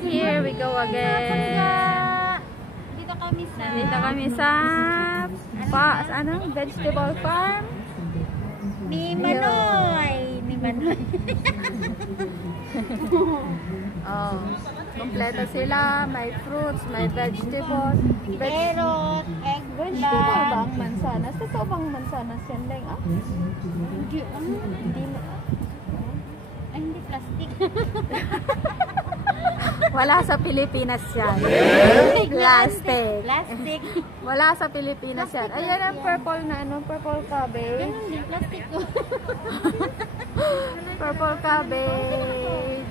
Here we go again. Dito kami sa vegetable farm. Ni Manoy. Oh, kompleto sila. May fruits, may vegetables. Carrot, Vegetable eggplant. bang mansanas? Totoo bang mansanas yan, Leng? Ah? Hindi na. Ay, hindi plastic. Wala sa Pilipinas yan. Plastic. Plastic. Wala sa Pilipinas yan. Ayan ang purple na purple cabbage. Ganun din, plastic ko. Purple cabbage.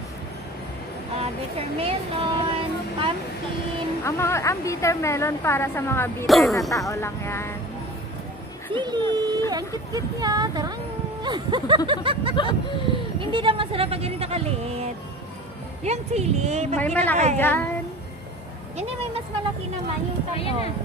Bitter melon, pumpkin, Ang bitter melon para sa mga bitter na tao lang yan. chili. Ang kit-kit niya. Tarang. Hindi na masarap pag ganito kaliit. Yung chili. pag May malaki kinakain. dyan. Hindi, may mas malaki naman. Yung talong.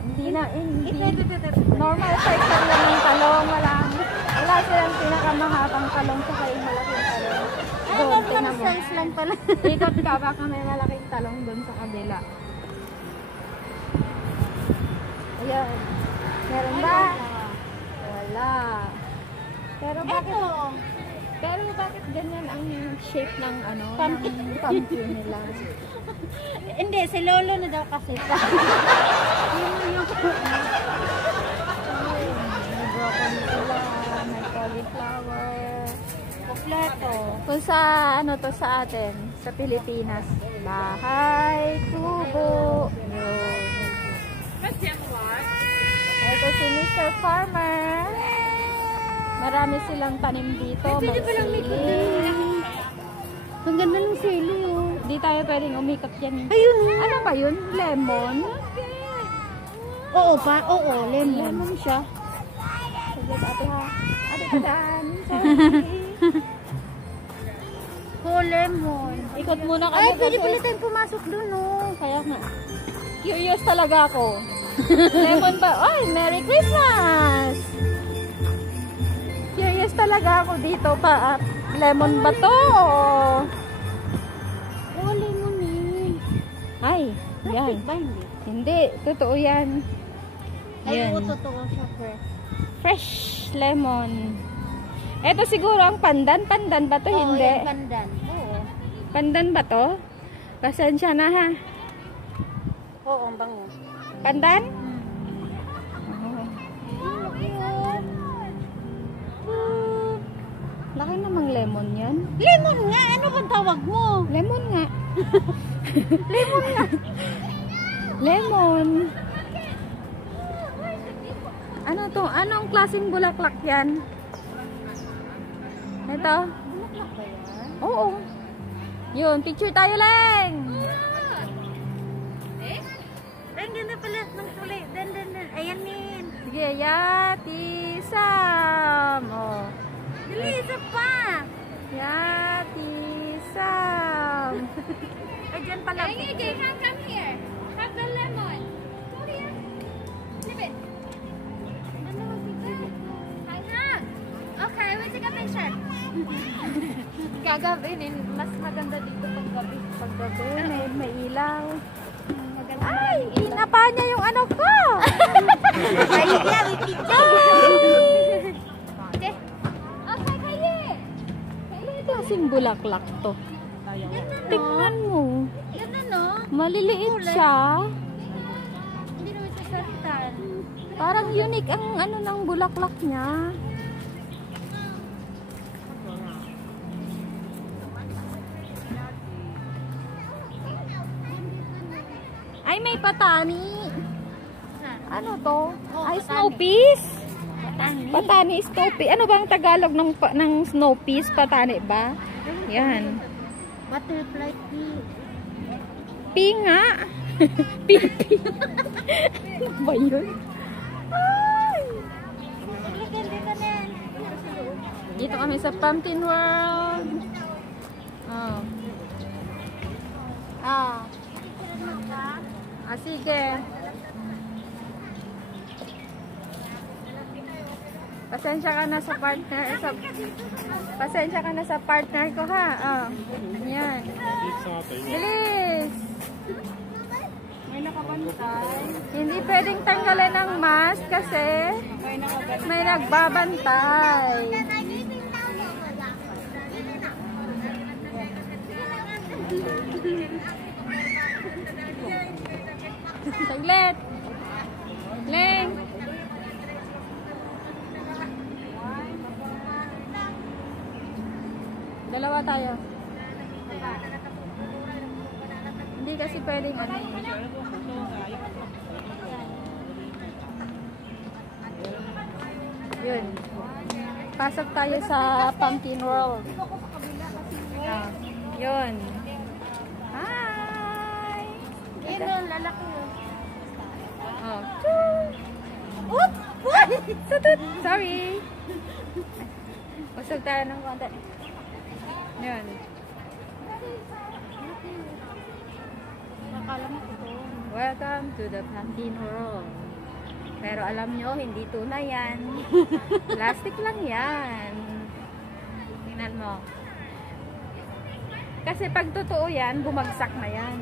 Hindi na, hindi. Ito. Normal size lang lang ng talong. Wala silang pinakamahabang talong sa yung malaking talong. Doon, tingnan mo. Size lang pala. Ikot ka, baka may malaking talong doon sa kabila. Ayan. Meron ba? Wala. Pero bakit ganyan ang shape ng Pumpkin. ng pumpkin nila? Hindi, si Lolo na daw kasi. May broccoli sila, may cauliflower. Kompleto. Kung sa sa atin, sa Pilipinas, bahay, kubo. Yun. Ito si Mr. Farmer. Marami silang tanim dito. May sili. Ang ganda ng sili, oh. Di tayo pwedeng umikot yan. Ayun. Ano ba yun? Lemon? Oo, lemon. Lemon siya. Saglit, ate ha. Ate ka daan. Oh, lemon. Ikot muna kami. Ay, pwede kasi- pala tayong pumasok dun, oh. Kaya nga. Curious talaga ako. Lemon ba? Ay, Merry Christmas! Curious talaga ako dito pa. Lemon ba to? Oh, lemon eh. Ay, yan. Plastic ba, hindi? Hindi, totoo yan. Ay, Yan. oo, totoo siya, fresh. Fresh lemon. Ito siguro ang pandan. Pandan ba to? Oo, Hindi. yan, pandan. Oo. Pandan ba to? Pasensya na ha. Oo, ang bango. Pandan? Laki namang lemon yan. Lemon nga! Ano bang tawag mo? Lemon nga. Lemon nga. Lemon. Ano to? Anong klaseng bulaklak yan? Ito? Bulaklak ba yan? Oo. Yun, picture tayo lang. Ay, ang ganda pala ng kulay. Dan. Ayan, Min. Sige, yati sam. Oh. Dali, isa pa. Yati sam. Ay, dyan pala. Come here. Have the lemon. Go here. Sip it. Hang. Okay, we'll take a picture. Kagabi, mas maganda dito paggabi. Paggabi, may ilaw. Ay, inapa niya yung ano ko. Ay, yeah, we picture. Okay, kaye. Ito kasing bulaklak to. Tignan mo. Yan ano? Maliliit siya. Hindi naman siya salitan. Parang unique ang ng bulaklak niya. Ay, may patani. Ano to? Oh, Ay, patani. snow peas. Patani. Patani, snow peas. Ano ba ang Tagalog ng snow peas? Patani ba? Yan. Butterfly pea. Pea nga. Pea. Ano ba yun? Ay! Dito na. Dito kami sa Pumpkin World. Oh. Ah. Sige. Pasensya ka na sa partner. Pasensya ka na sa partner ko ha. Oh. Yan. Bilis! May nakabantay. Hindi pwedeng tanggalan ng mask kasi May nakabantay. may nagbabantay. Saglit! Leng! Dalawa tayo. Hindi kasi pwedeng ano. Yun. Pasok tayo sa Pumpkin World. Ah, yun. Hi! Yun yung lalaki yun. Oh. Oop! Tutut! Sorry! Usog tayo ng konti. Yun. Nakala mo ito. Welcome to the Pumpkin World. Pero alam nyo, hindi tunay yan. Plastic lang yan. Tingnan mo. Kasi pag totoo yan, bumagsak na yan.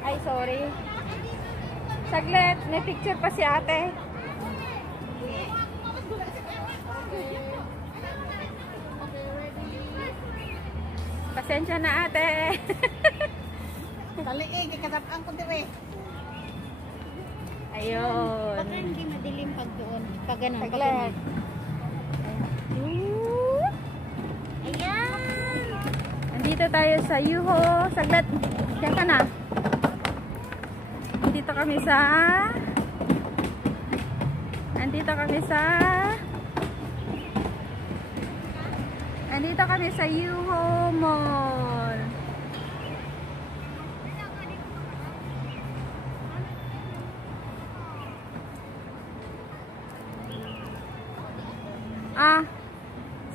Ay, sorry. Saglit, may picture pa si ate. Pasensya na ate. Dali eh, kikatapang ko dire. Ayun. Baka hindi madilim pag doon. Pag ganun. Pag Saglit. ganun. Ayan! Nandito tayo sa Yuho. Saglit. Diyan ka na. Nandito kami sa Yuho Mall.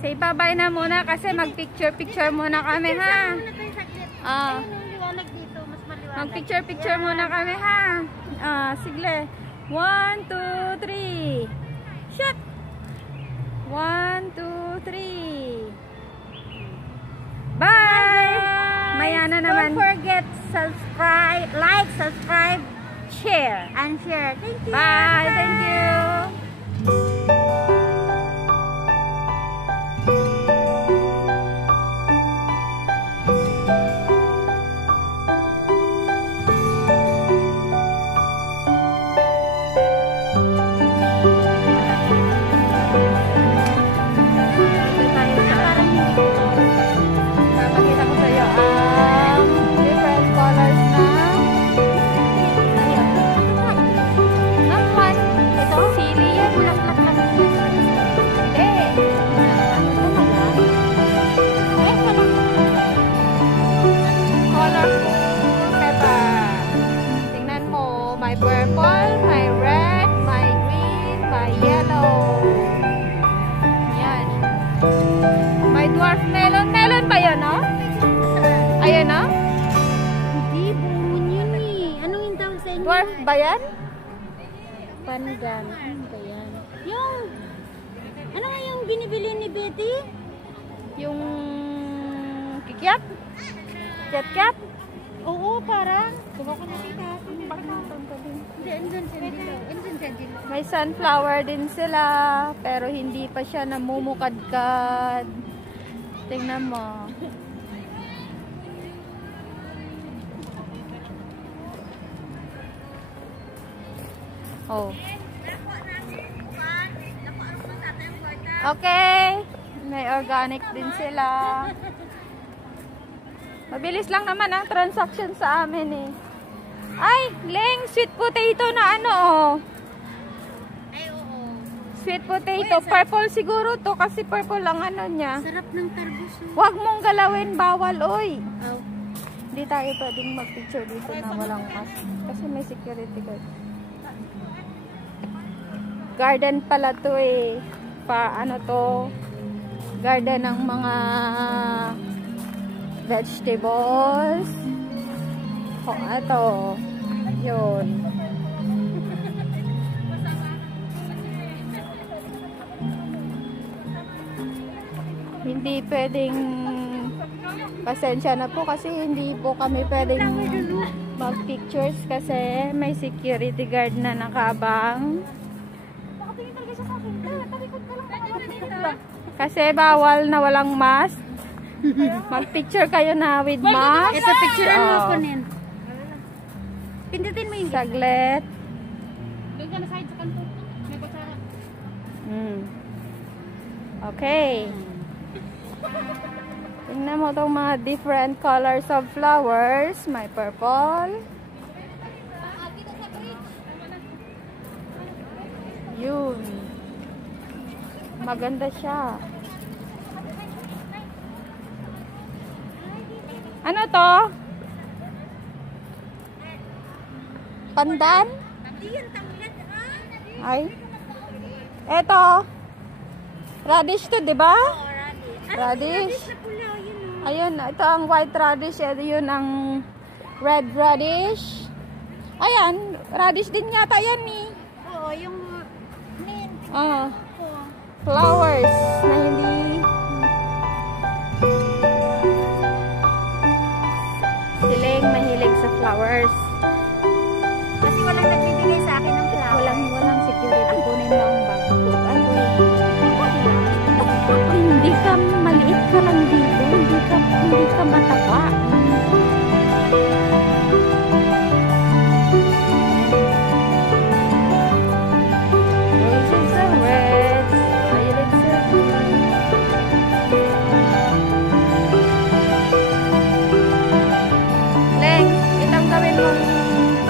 Say bye-bye na muna kasi mag-picture-picture muna kami ha. Ayun yung liwanag dito. Mas maliwanag. Mag-picture-picture muna kami ha. Sige. 1, 2, 3. Shut! 1, 2, 3. Bye! Maya na naman. Don't forget subscribe, like, subscribe, share, and share. Thank you. Bye! Thank you! Papakita ko sa iyo ang different colors na naman. Ito, sili yan. Laklak lang. Hindi. Ano ito pala? Eh, pala. Colorful pepper. Tingnan mo. May purple, may red, may green, may yellow. Yan. May dwarf melon. Melon ba yun, no? Ayun, no? Hindi, bungon yun eh. Anong yung tawag sa inyo? Dwarf ba yan? Pandan. Ano ba yan? Yung, ano nga yung binibili ni Betty? Yung kikyat? Kikyat-kyat? Oo, parang. Kuha ko na dito. Hindi, andun siya dito. Andun siya dito. May sunflower din sila, pero hindi pa siya namumukadkad. Tingnan mo. Oh. Okay. May organic din sila. Mabilis lang naman ang transaction sa amin eh. Ay, Leng, sweet potato na ano oh. Ay, oo. Sweet potato. Purple siguro to kasi purple lang ano niya. Sarap ng tarbus. Huwag mong galawin, bawal oy. Oh. Hindi tayo pwedeng mag-picture dito na walang mask. Kasi may security guard. Garden pala to eh. Ano to? Garden ng mga vegetables. O, ito. Yun. Hindi pwedeng Pasensya na po kasi hindi po kami pwedeng mag-pictures kasi may security guard na nakabang. Nakatingin talaga siya sa akin. Talikod ka lang. Nakatingin ba? Kasi bawal na walang mask. Mag-picture kayo na with mask. Ito, picturean mo Oo. ako nin. Pindutin mo yung Saglit. Doon ka na side sa kanto. May kutsara. Okay. Tingnan mo itong mga different colors of flowers. May purple. Yun. Maganda siya. Ano to? Pandan? Ay. Eto. Radish to, di ba? Radish. Ayun, ito ang white radish. Ito yun ang red radish. Ayan, radish din yata yan eh. Oo, yung mint. Flowers na hindi siling mahilig sa flowers. Kasi walang nagbibigay sa akin ng flower. Walang security. Kunin mo ang bag. Hindi ka maliit ka lang dito. Hindi ka mataba. Roses and reds. Violets and Leng, itang gawin mong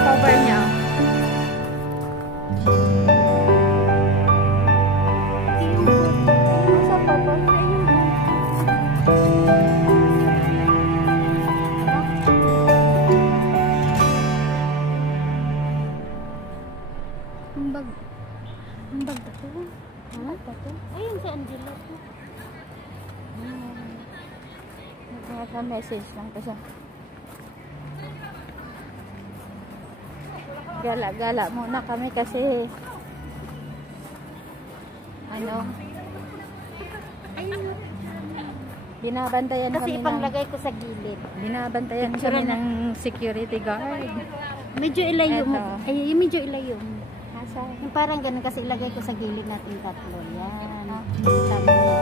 cover niya. Nasa papa? Ang bag ba ito? Ano ba ito? Ayun si Angela po. Naka-message lang kasi. Gala-gala muna kami kasi ano, binabantayan Kasi kami ng ipanglagay ko sa gilid. binabantayan kami ng security guard. Medyo ilayo mo. Eto. Ay, yung medyo ilayo mo. Asa? Yung parang ganun kasi ilagay ko sa gilid natin tatlo. Yan. Sabi mo.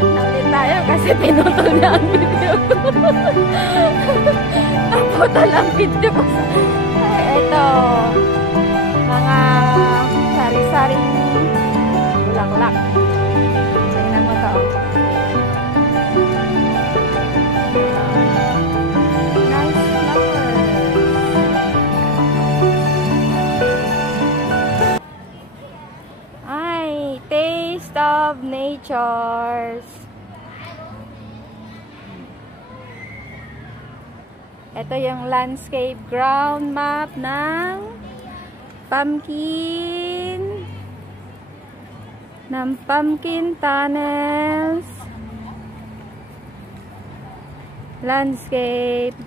Naulit tayo kasi pinutol niya ang video ko. Naputol ang video ko. Ay, eto. Mga sari-saring bulaklak. Tingnan mo to. Nice flowers. Ay, taste of natures. Ito yung landscape ground map ng pumpkin tunnels landscape.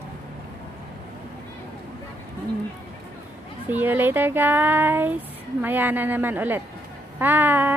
See you later guys. Maya na naman ulit. Bye.